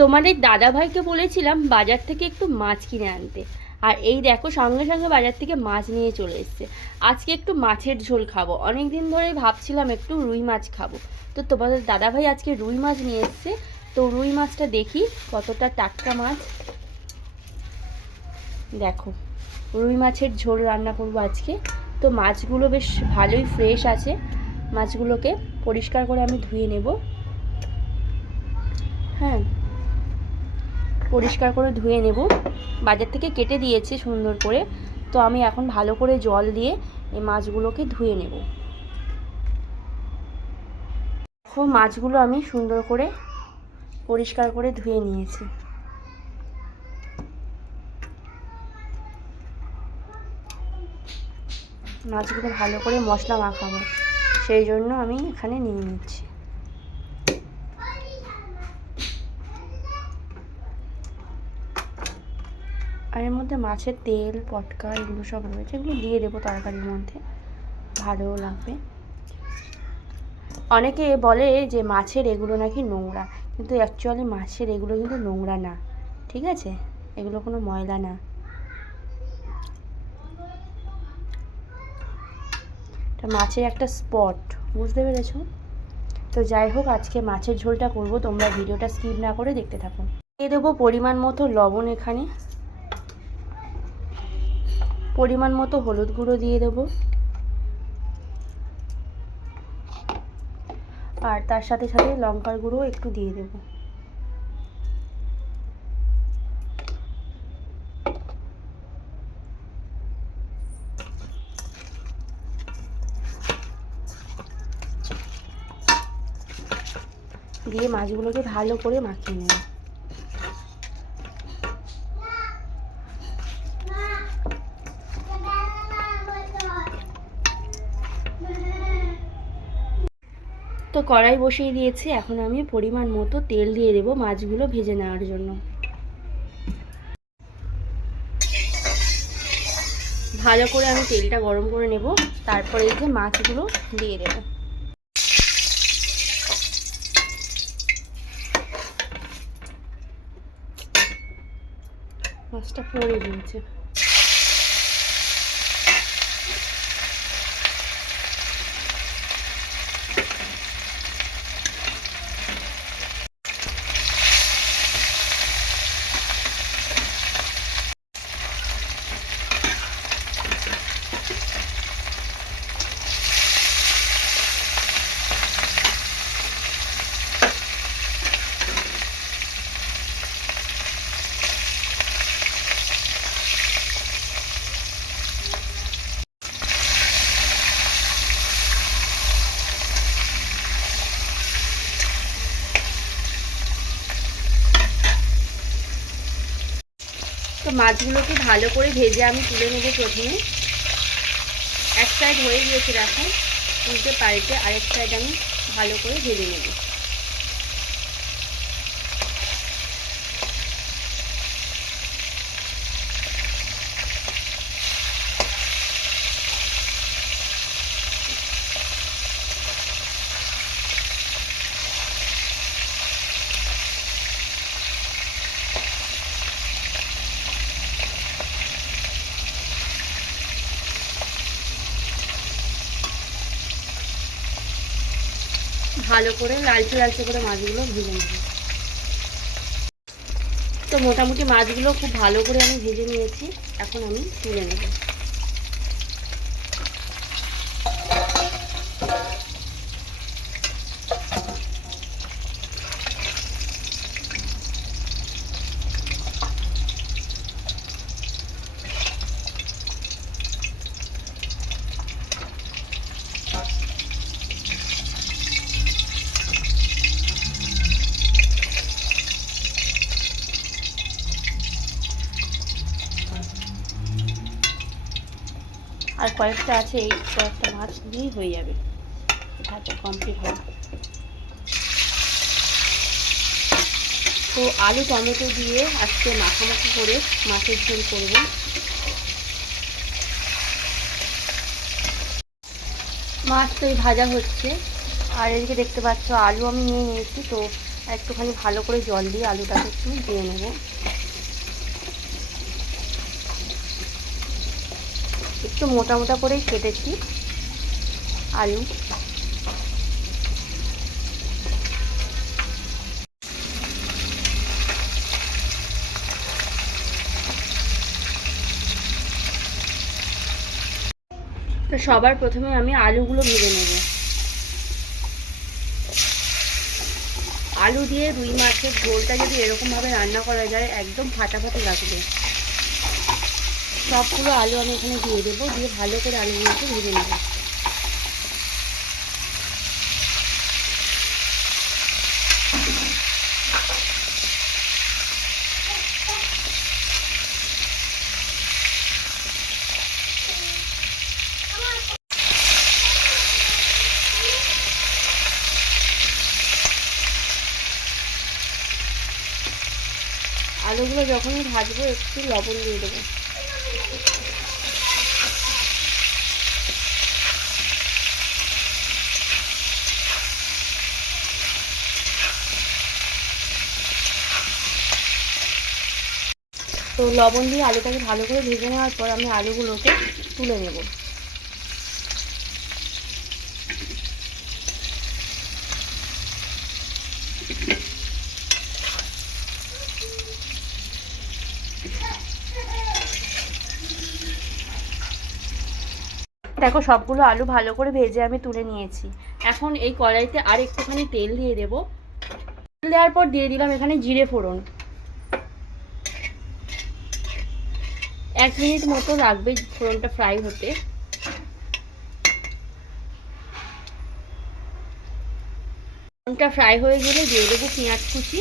তোমাদের দাদাভাইকে বলেছিলাম বাজার থেকে একটু মাছ কিনে আনতে, আর এই দেখো সঙ্গে সঙ্গে বাজার থেকে মাছ নিয়ে চলে এসেছে। আজকে একটু মাছের ঝোল খাবো, অনেক দিন ধরে ভাবছিলাম একটু রুই মাছ খাবো। তো তোমাদের দাদাভাই আজকে রুই মাছ নিয়ে এসছে। তো রুই মাছটা দেখি কতটা টাটকা মাছ। দেখো, রুই মাছের ঝোল রান্না করবো আজকে। তো মাছগুলো বেশ ভালোই ফ্রেশ আছে। মাছগুলোকে পরিষ্কার করে আমি ধুয়ে নেব। হ্যাঁ, পরিষ্কার করে ধুয়ে নেব। বাজার থেকে কেটে দিয়েছে সুন্দর করে। তো আমি এখন ভালো করে জল দিয়ে এই মাছগুলোকে ধুয়ে নেব। দেখো, মাছগুলো আমি সুন্দর করে পরিষ্কার করে ধুয়ে নিয়েছি। মাছগুলো ভালো করে মশলা মাখাবো, সেই জন্য আমি এখানে নিয়ে নিচ্ছি। আর এর মধ্যে মাছের তেল, পটকা এগুলো সব রয়েছে, এগুলো দিয়ে দেবো তরকারির মধ্যে, ভালোও লাগবে। অনেকে বলে যে মাছের এগুলো নাকি নোংরা, কিন্তু অ্যাকচুয়ালি মাছের এগুলো কিন্তু নোংরা না, ঠিক আছে? এগুলো কোনো ময়লা না। এটা মাছের একটা স্পট, বুঝতে পেরেছো? তো যাই হোক, আজকে মাছের ঝোলটা করব, তোমরা ভিডিওটা স্কিপ না করে দেখতে থাকো। দিয়ে দেবো পরিমাণ মতো লবণ, এখানে পরিমাণ মতো হলুদ গুঁড়ো দিয়ে দেবো, আর তার সাথে সাথে লঙ্কার গুঁড়ো একটু দিয়ে দেবো। দিয়ে মাছগুলোকে ভালো করে মাখিয়ে নেব। তো কড়াই বসিয়ে দিয়েছি, এখন আমি পরিমাণ মতো তেল দিয়ে দেবো মাছগুলো ভেজে নেওয়ার জন্য। ভালো করে আমি তেলটা গরম করে নেব, তারপরে এই যে মাছগুলো দিয়ে দেবো। মাছটা পড়ে গিয়েছে। তো মাছগুলোকে ভালো করে ভেজে আমি তুলে নেবো। প্রথমে এক সাইড হয়ে গিয়েছে, দেখো, উল্টে পাল্টে আরেক সাইড আমি ভালো করে ভেজে নেব। ভালো করে লালচে লালচে করে মাছগুলো ভেজে নেব। তো মোটামুটি মাছগুলো খুব ভালো করে আমি ভেজে নিয়েছি, এখন আমি তুলে নেব। আর কয়েকটা আছে, এই কয়েকটা মাছ দিয়েই হয়ে যাবে, ভাজা কমপ্লিট হবে। তো আলু টমেটো দিয়ে আজকে মাখামাখি করে মাছের ঝোল করব। মাছ তো এই ভাজা হচ্ছে, আর এদিকে দেখতে পাচ্ছ আলু আমি নিয়ে নিয়েছি। তো একটুখানি ভালো করে জল দিয়ে আলুটাকে একটু দিয়ে নেব। একটু মোটা মোটা করেই কেটেছি আলু। তো সবার প্রথমে আমি আলুগুলো ভেজে নেব। আলু দিয়ে রুই মাছের ঝোলটা যদি এরকমভাবে রান্না করা যায় একদম ফাটাফাটি লাগবে। সবগুলো আলু আমি এখানে দিয়ে দেবো, দিয়ে ভালো করে আলুগুলোকে ভেজে নেব। আলুগুলো যখনই ভাজবো একটু লবণ দিয়ে দেবো। তো লবণ দিয়ে আলুটাকে ভালো করে ভেজে নেওয়ার পর আমি আলুগুলোকে তুলে নেব। দেখো সবগুলো আলু ভালো করে ভেজে আমি তুলে নিয়েছি। এখন এই কড়াইতে আর একটুখানি তেল দিয়ে দেবো। তেল দেওয়ার পর দিয়ে দিলাম এখানে জিরে ফোড়ন। 1 মিনিট মতো লাগবে ফোড়নটা ফ্রাই হতে। ফোড়নটা ফ্রাই হয়ে গেলে দিয়ে দেবো পেঁয়াজ কুচি।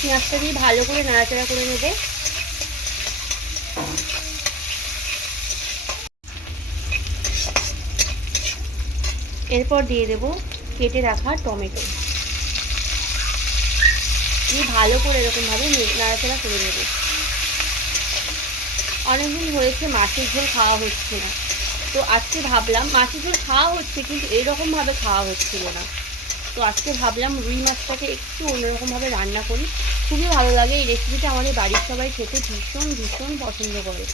পেঁয়াজটা দিয়ে ভালো করে নাড়াচাড়া করে নেব। এরপর দিয়ে দেব কেটে রাখা টমেটো। দিয়ে ভালো করে এরকমভাবে নাড়াচাড়া করে নেব। অনেকদিন হয়েছে মাছের ঝোল খাওয়া হচ্ছে না, তো আজকে ভাবলাম মাছের ঝোল খাওয়া হচ্ছে কিন্তু এরকমভাবে খাওয়া হচ্ছিল না, তো আজকে ভাবলাম রুই মাছটাকে একটু অন্যরকমভাবে রান্না করি। খুবই ভালো লাগে এই রেসিপিটা, আমাদের বাড়ির সবাই খেতে ভীষণ ভীষণ পছন্দ করে।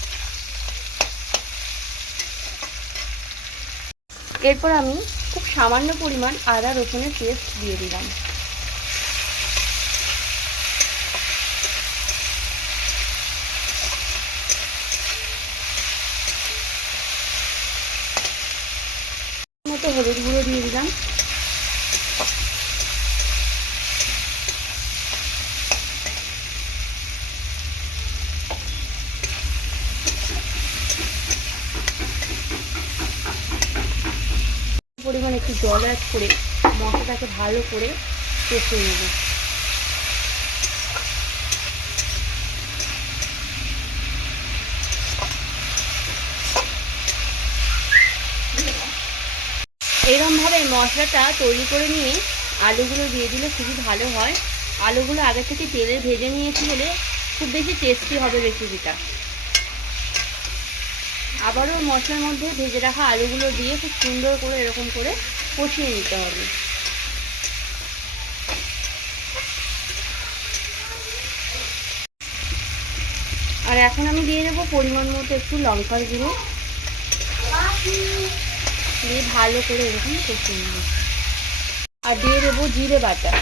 এরপর আমি খুব সামান্য পরিমাণ আদা রসুনের পেস্ট দিয়ে দিলাম। মতো হলুদ গুঁড়ো দিয়ে দিলাম। পরিমাণ একটু জল অ্যাড করে মশলাটাকে ভালো করে কষিয়ে নেব। এরকমভাবে মশলাটা তৈরি করে নিয়ে আলুগুলো দিয়ে দিলে খুবই ভালো হয়। আলুগুলো আগে থেকে তেলে ভেজে নিয়েছি বলে খুব বেশি টেস্টি হবে রেসিপিটা। আবারও মশলার মধ্যে ভেজে রাখা আলুগুলো দিয়ে খুব সুন্দর করে এরকম করে কষিয়ে নিতে হবে। আর এখন আমি দিয়ে দেবো পরিমাণ মতো একটু লঙ্কার গুঁড়ো, দিয়ে ভালো করে এরকম কষিয়ে নেব। আর দিয়ে দেবো জিরে বাটা।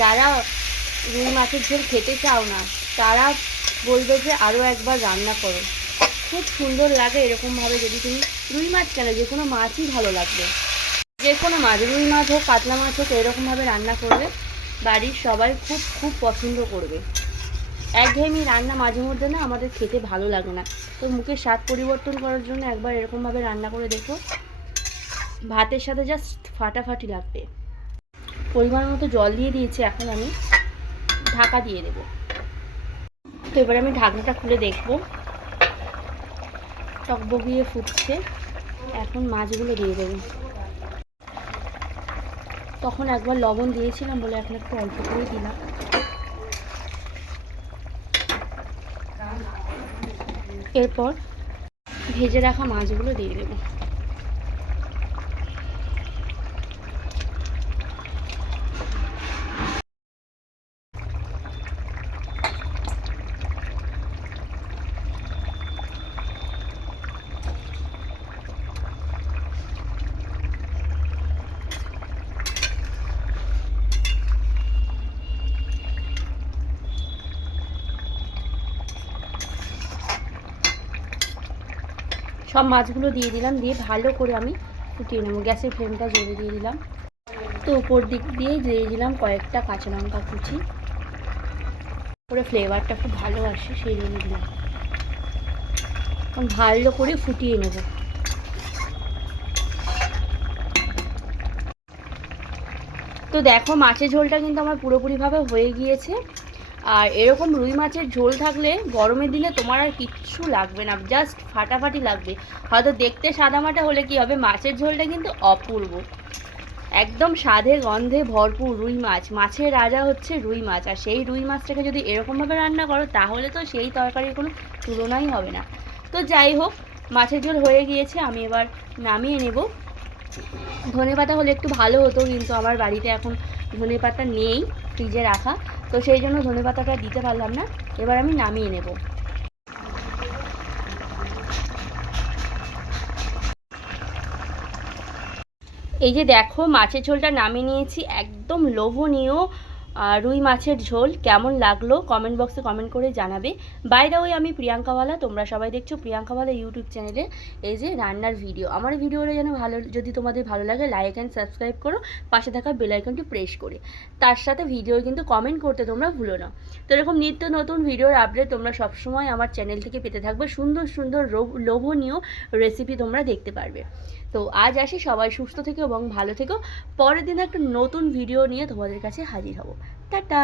যারা রুই মাছের ঝোল খেতে চাও না তারা বলবে যে আরও একবার রান্না করো। খুব সুন্দর লাগে এরকমভাবে, যদি তুমি রুই মাছ কেন যে কোনো মাছই ভালো লাগবে, যে কোনো মাছ রুই মাছ হোক কাতলা মাছ হোক এরকমভাবে রান্না করবে, বাড়ির সবাই খুব খুব পছন্দ করবে। একঘেয়েমি রান্না মাঝে মধ্যে না আমাদের খেতে ভালো লাগে না, তো মুখের স্বাদ পরিবর্তন করার জন্য একবার এরকমভাবে রান্না করে দেখো, ভাতের সাথে জাস্ট ফাটাফাটি লাগবে। পরিমাণ মতো জল দিয়ে দিয়েছি, এখন আমি ঢাকা দিয়ে দেব। তো এবার আমি ঢাকনাটা খুলে দেখব, টকবগিয়ে ফুটছে। এখন মাছগুলো দিয়ে দেবো। তখন একবার লবণ দিয়েছিলাম বলে এখন একটু অল্প করেই দিলাম। এরপর ভেজে রাখা মাছগুলো দিয়ে দেবো। সব মাছগুলো দিয়ে দিলাম, দিয়ে ভালো করে আমি ফুটিয়ে নেবো। গ্যাসের ফ্লেমটা জোরে দিয়ে দিলাম। তো উপর দিক দিয়ে দিয়ে দিলাম কয়েকটা কাঁচা লঙ্কা কুচি, করে ফ্লেভারটা খুব ভালো আসে সেই জন্য দিলাম। ভালো করে ফুটিয়ে নেব। তো দেখো মাছের ঝোলটা কিন্তু আমার পুরোপুরিভাবে হয়ে গিয়েছে। আর এরকম রুই মাছের ঝোল থাকলে গরমের দিনে তোমার আর কিচ্ছু লাগবে না, জাস্ট ফাটাফাটি লাগবে। হয়তো দেখতে সাদামাটা হলে কি হবে, মাছের ঝোলটা কিন্তু অপূর্ব, একদম স্বাদে গন্ধে ভরপুর। রুই মাছ, মাছের রাজা হচ্ছে রুই মাছ। আর সেই রুই মাছটাকে যদি এরকমভাবে রান্না করো তাহলে তো সেই তরকারির কোনো তুলনাই হবে না। তো যাই হোক, মাছের ঝোল হয়ে গিয়েছে, আমি এবার নামিয়ে নেব। ধনেপাতা হলে একটু ভালো হতো, কিন্তু আমার বাড়িতে এখন ধনেপাতা নেই, ফ্রিজে রাখা, তো সেই জন্য ধনেপাতাটা দিতে পারলাম না। এবার আমি নামিয়ে নেব। এই যে দেখো মাছের ঝোলটা নামিয়ে নিয়েছি, একদম লোভনীয় রুই মাছের ঝোল। কেমন লাগলো কমেন্ট বক্সে কমেন্ট করে জানাবে। বাই দ্য ওয়ে, আমি প্রিয়াঙ্কাওয়ালা, তোমরা সবাই দেখছো প্রিয়াঙ্কাওয়ালা ইউটিউব চ্যানেলে এই যে রান্নার ভিডিও। আমার ভিডিওটা যেন যদি তোমাদের ভালো লাগে লাইক অ্যান্ড সাবস্ক্রাইব করো, পাশে থাকা বেল আইকনটি প্রেস করে। তার সাথে ভিডিও কিন্তু কমেন্ট করতে তোমরা ভুলো না। তো এরকম নিত্য নতুন ভিডিওর আপডেট তোমরা সবসময় আমার চ্যানেল থেকে পেতে থাকবে। সুন্দর সুন্দর লোভনীয় রেসিপি তোমরা দেখতে পারবে। তো আজ আসি, সবাই সুস্থ থেকো এবং ভালো থেকো। পরের দিন একটা নতুন ভিডিও নিয়ে তোমাদের কাছে হাজির হব। টাটা।